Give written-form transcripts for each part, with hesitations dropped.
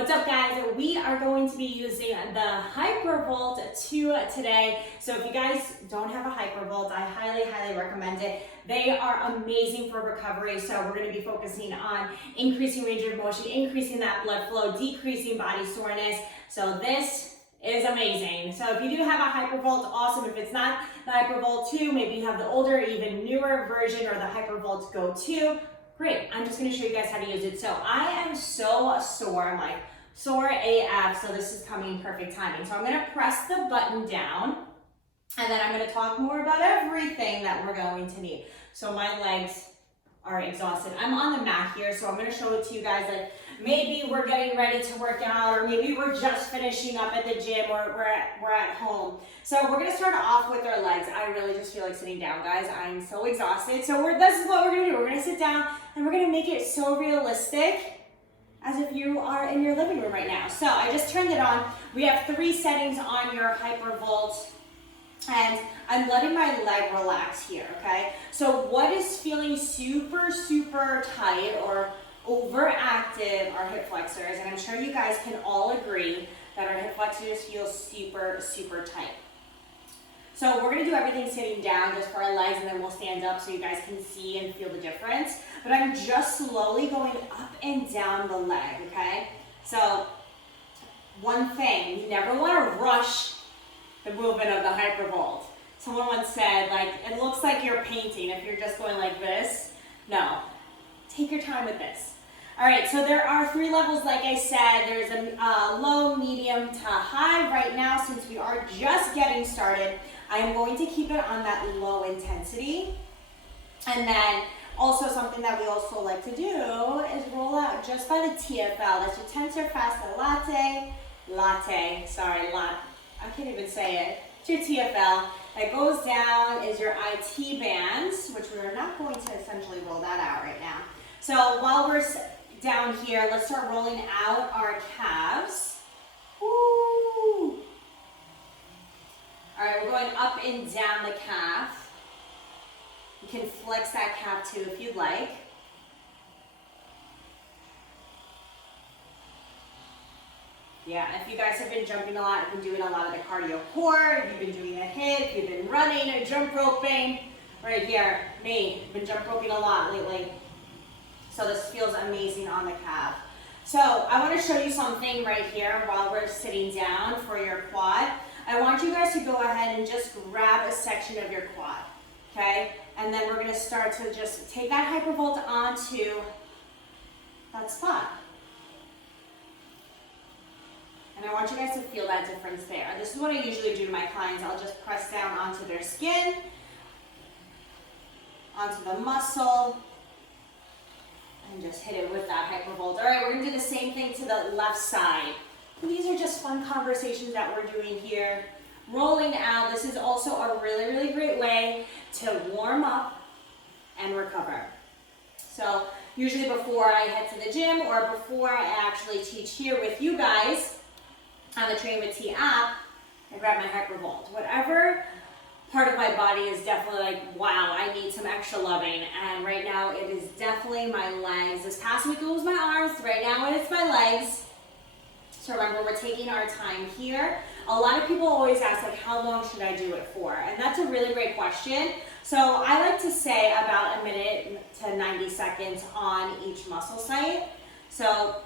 What's up, guys? We are going to be using the hypervolt 2 today. So if you guys don't have a hypervolt, I highly recommend it. They are amazing for recovery. So we're going to be focusing on increasing range of motion, increasing that blood flow, decreasing body soreness. So this is amazing. So if you do have a hypervolt, awesome. If it's not the hypervolt 2, maybe you have the older, even newer version or the hypervolt Go 2. Great, I'm just gonna show you guys how to use it. So I am so sore, I'm like sore AF, so this is coming perfect timing. So I'm gonna press the button down, and then I'm gonna talk more about everything that we're going to need. So my legs are exhausted. I'm on the mat here, so I'm gonna show it to you guys. Like maybe we're getting ready to work out, or maybe we're just finishing up at the gym, or we're at home. So we're gonna start off with our legs. I really just feel like sitting down, guys. I'm so exhausted. So this is what we're gonna do. We're gonna sit down and we're gonna make it so realistic as if you are in your living room right now. So I just turned it on. We have 3 settings on your hypervolt, and I'm letting my leg relax here, okay? So what is feeling super tight or overactive are hip flexors, and I'm sure you guys can all agree that our hip flexors feel super tight. So we're gonna do everything sitting down just for our legs, and then we'll stand up so you guys can see and feel the difference. But I'm just slowly going up and down the leg, okay? So one thing, you never wanna rush the movement of the hypervolt. Someone once said, like, it looks like you're painting if you're just going like this. No, take your time with this. All right, so there are 3 levels, like I said. There's a low, medium to high. Right now, since we are just getting started, I am going to keep it on that low intensity. And then also something that we also like to do is roll out just by the TFL. That's your tensor fascia latte. Sorry, I can't even say it. It's your TFL. That goes down is your IT bands, which we are not going to essentially roll that out right now. So while we're down here, let's start rolling out our calves. Woo! All right, we're going up and down the calf. You can flex that calf too if you'd like. Yeah, if you guys have been jumping a lot, you've been doing a lot of the cardio core, you've been doing a hip, you've been running or jump roping. Right here, me, been jump roping a lot lately. So this feels amazing on the calf. So I want to show you something right here while we're sitting down for your quad. I want you guys to go ahead and just grab a section of your quad, okay? And then we're going to start to just take that hypervolt onto that spot. And I want you guys to feel that difference there. This is what I usually do to my clients. I'll just press down onto their skin, onto the muscle, and just hit it with that hypervolt. All right, we're gonna do the same thing to the left side. These are just fun conversations that we're doing here. Rolling out, this is also a really great way to warm up and recover. So usually before I head to the gym or before I actually teach here with you guys on the Train with T app, I grab my hypervolt. Whatever part of my body is definitely like, wow, I need some extra loving. And right now it is definitely my legs. This past week it was my arms. Right now it's my legs. So remember, we're taking our time here. A lot of people always ask, like, how long should I do it for? And that's a really great question. So I like to say about 1 minute to 90 seconds on each muscle site. So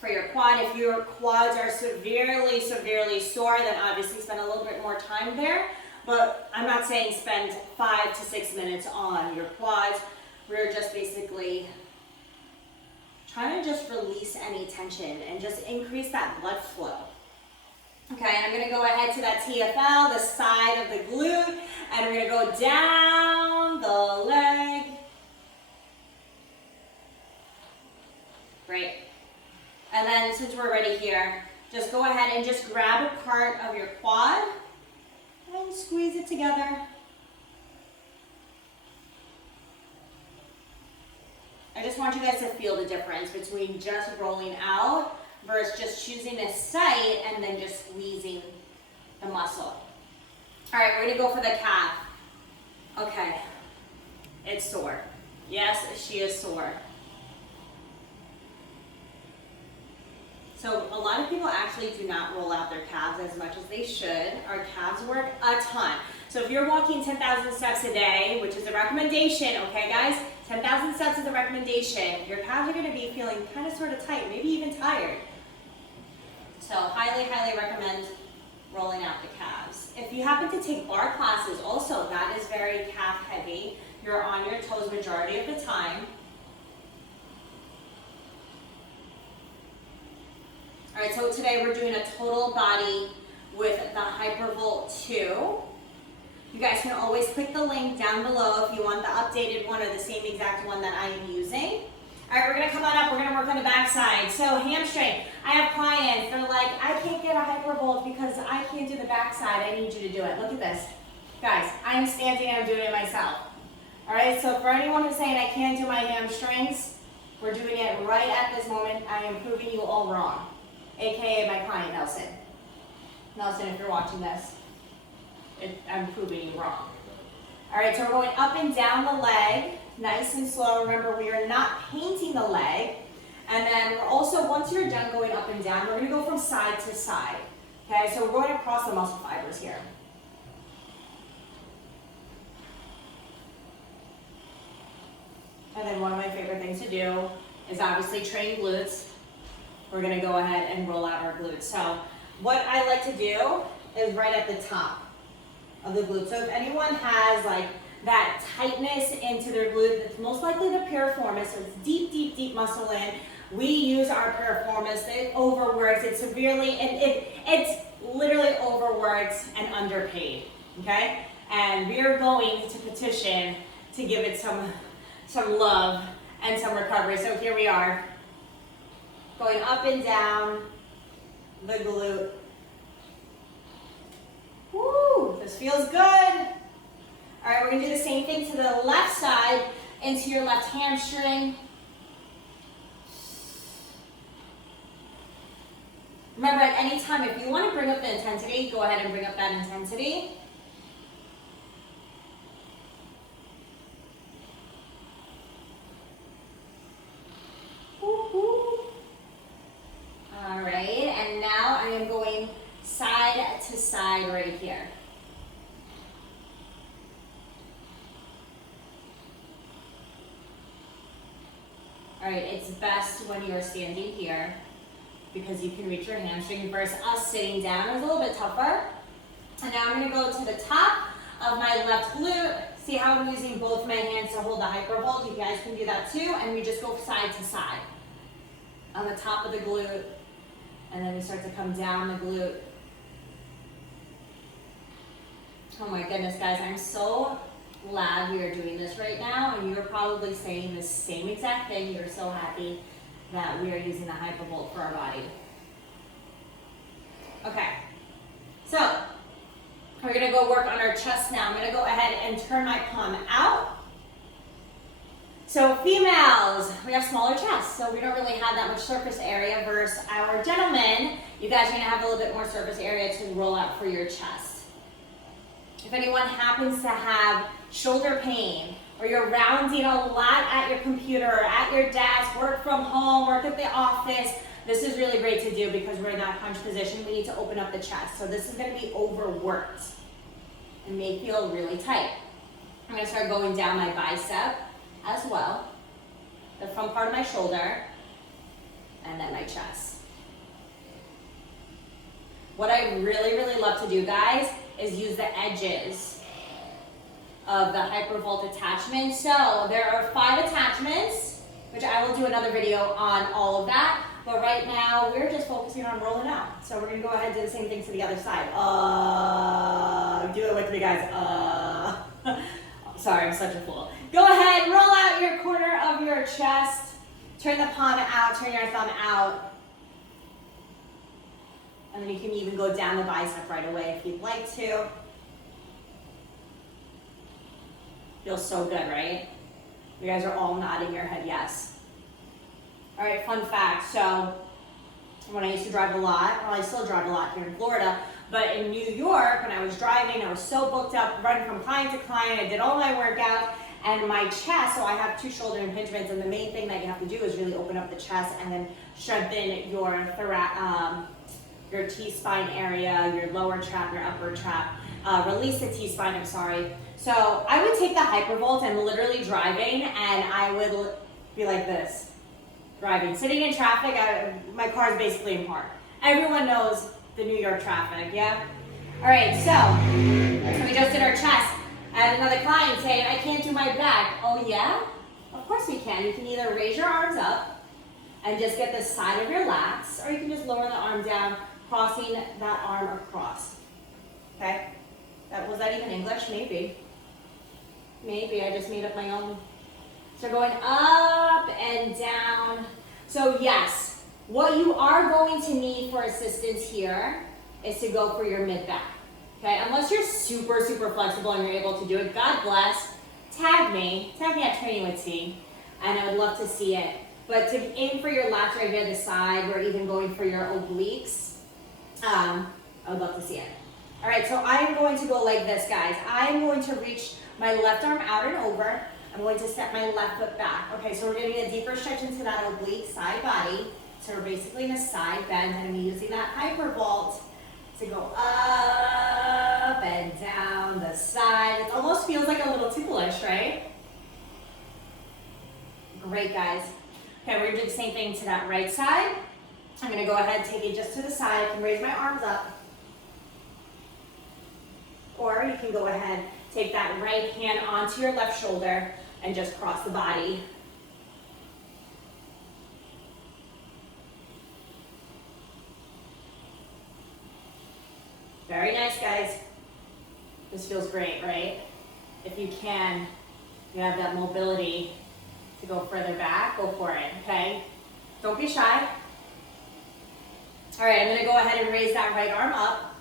for your quad, if your quads are severely sore, then obviously spend a little bit more time there. But I'm not saying spend 5 to 6 minutes on your quads. We're just basically trying to just release any tension and just increase that blood flow. Okay, and I'm gonna go ahead to that TFL, the side of the glute, and we're gonna go down the leg. Great. And then since we're ready here, just go ahead and just grab a part of your quad and squeeze it together. I just want you guys to feel the difference between just rolling out versus just choosing a site and then just squeezing the muscle. All right, we're gonna go for the calf. Okay, it's sore. Yes, she is sore. So a lot of people actually do not roll out their calves as much as they should. Our calves work a ton. So if you're walking 10,000 steps a day, which is a recommendation, okay guys? 10,000 steps is a recommendation. Your calves are gonna be feeling kind of sort of tight, maybe even tired. So highly, highly recommend rolling out the calves. If you happen to take bar classes also, that is very calf heavy. You're on your toes majority of the time. All right, so today we're doing a total body with the hypervolt 2. You guys can always click the link down below if you want the updated one or the same exact one that I am using. All right, we're gonna come on up, we're gonna work on the back side. So hamstring, I have clients, they're like, I can't get a hypervolt because I can't do the back side. I need you to do it. Look at this. Guys, I am standing and I'm doing it myself. All right, so for anyone who's saying I can't do my hamstrings, we're doing it right at this moment. I am proving you all wrong. AKA my client, Nelson. Nelson, if you're watching this, I'm proving you wrong. All right, so we're going up and down the leg, nice and slow. Remember, we are not painting the leg. And then we're also, once you're done going up and down, we're gonna go from side to side. Okay, so we're going across the muscle fibers here. And then one of my favorite things to do is obviously train glutes. We're gonna go ahead and roll out our glutes. So what I like to do is right at the top of the glute. So if anyone has like that tightness into their glute, it's most likely the piriformis, so it's deep, deep, deep muscle in. We use our piriformis, it overworks, it severely, and it's literally overworked and underpaid, okay? And we are going to petition to give it some love and some recovery. So here we are, going up and down the glute. Woo, this feels good. All right, we're gonna do the same thing to the left side, into your left hamstring. Remember, at any time, if you wanna bring up the intensity, go ahead and bring up that intensity. All right, and now I am going side to side right here. All right, it's best when you're standing here because you can reach your hamstring versus us sitting down is a little bit tougher. And now I'm gonna go to the top of my left glute. See how I'm using both my hands to hold the hypervolt? You guys can do that too. And we just go side to side on the top of the glute. And then we start to come down the glute. Oh my goodness, guys, I'm so glad we are doing this right now. And you're probably saying the same exact thing. You're so happy that we are using the hypervolt for our body. Okay, so we're gonna go work on our chest now. I'm gonna go ahead and turn my palm out. So females, we have smaller chests, so we don't really have that much surface area versus our gentlemen. You guys are gonna have a little bit more surface area to roll out for your chest. If anyone happens to have shoulder pain, or you're rounding a lot at your computer, or at your desk, work from home, work at the office, this is really great to do because we're in that hunch position. We need to open up the chest. So this is gonna be overworked and may feel really tight. I'm gonna start going down my bicep as well, the front part of my shoulder, and then my chest. What I really, really love to do, guys, is use the edges of the hypervolt attachment. So there are 5 attachments, which I will do another video on all of that. But right now, we're just focusing on rolling out. So we're gonna go ahead and do the same thing to the other side. Do it with me, guys. Sorry, I'm such a fool. Go ahead, roll out your corner of your chest. Turn the palm out, turn your thumb out. And then you can even go down the bicep right away if you'd like to. Feels so good, right? You guys are all nodding your head yes. All right, fun fact. So when I used to drive a lot, well, I still drive a lot here in Florida, but in New York, when I was driving, I was so booked up, running from client to client. I did all my workouts, and my chest, so I have 2 shoulder impingements, and the main thing that you have to do is really open up the chest and then strengthen your T-spine area, your lower trap, your upper trap. Release the T-spine, I'm sorry. So I would take the hypervolt and literally driving, and I would be like this, driving. Sitting in traffic, my car is basically in park. Everyone knows the New York traffic, yeah? All right, so we just did our chest. I had another client saying, I can't do my back. Oh yeah? Of course you can. You can either raise your arms up and just get the side of your lats, or you can just lower the arm down, crossing that arm across. Okay? Was that even English? Maybe. Maybe I just made up my own. So going up and down. So yes, what you are going to need for assistance here is to go for your mid back. Okay, unless you're super, super flexible and you're able to do it, God bless. Tag me at Training with T, and I would love to see it. But to aim for your lats right here at the side, or even going for your obliques, I would love to see it. All right, so I am going to go like this, guys. I am going to reach my left arm out and over. I'm going to step my left foot back. Okay, so we're getting a deeper stretch into that oblique side body. So we're basically in a side bend, and I'm using that hypervolt to go up and down the side. It almost feels like a little ticklish, right? Great, guys. Okay, we're gonna do the same thing to that right side. I'm gonna go ahead and take it just to the side. I can raise my arms up. Or you can go ahead, take that right hand onto your left shoulder and just cross the body. Very nice, guys. This feels great, right? If you can, you have that mobility to go further back, go for it, okay? Don't be shy. All right, I'm gonna go ahead and raise that right arm up.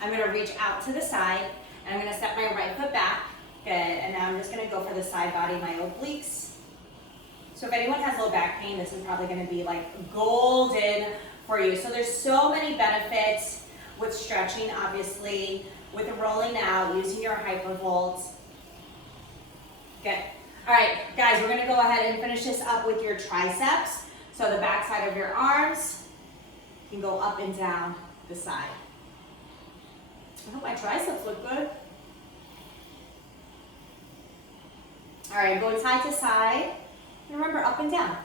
I'm gonna reach out to the side, and I'm gonna step my right foot back. Good, and now I'm just gonna go for the side body, my obliques. So if anyone has low back pain, this is probably gonna be like golden for you. So there's so many benefits with stretching, obviously, with rolling out, using your hypervolt. Good. All right, guys, we're gonna go ahead and finish this up with your triceps. So the back side of your arms can go up and down the side. I hope my triceps look good. All right, going side to side. And remember, up and down.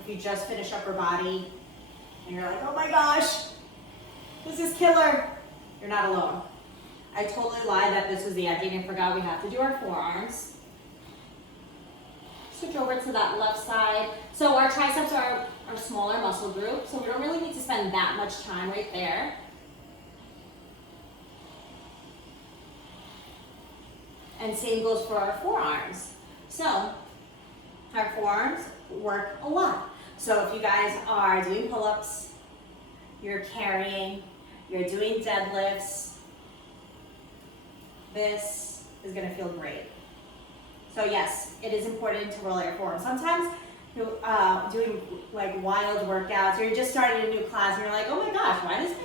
If you just finish upper body and you're like, oh my gosh, this is killer, you're not alone. I totally lied that this was the ending and forgot we have to do our forearms. Switch over to that left side. So our triceps are our smaller muscle group, so we don't really need to spend that much time right there. And same goes for our forearms. So our forearms work a lot. So if you guys are doing pull-ups, you're carrying, you're doing deadlifts, this is gonna feel great. So yes, it is important to roll your forearms. Sometimes you're doing like wild workouts, or you're just starting a new class and you're like, oh my gosh, why is my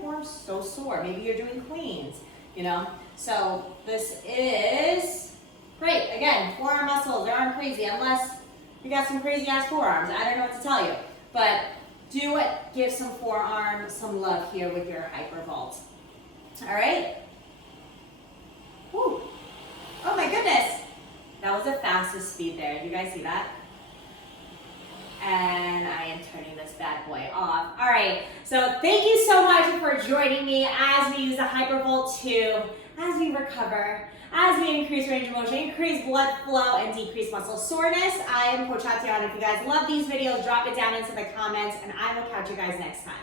forearm so sore? Maybe you're doing cleans, you know? So this is great. Again, forearm muscles, they aren't crazy unless you got some crazy ass forearms. I don't know what to tell you, but do it. Give some forearm some love here with your hypervolt. All right? Whew. Oh my goodness. That was the fastest speed there. You guys see that? And I am turning this bad boy off. All right, so thank you so much for joining me as we use the hypervolt 2, as we recover, as we increase range of motion, increase blood flow, and decrease muscle soreness. I am Coach Tatiana. If you guys love these videos, drop it down into the comments, and I will catch you guys next time.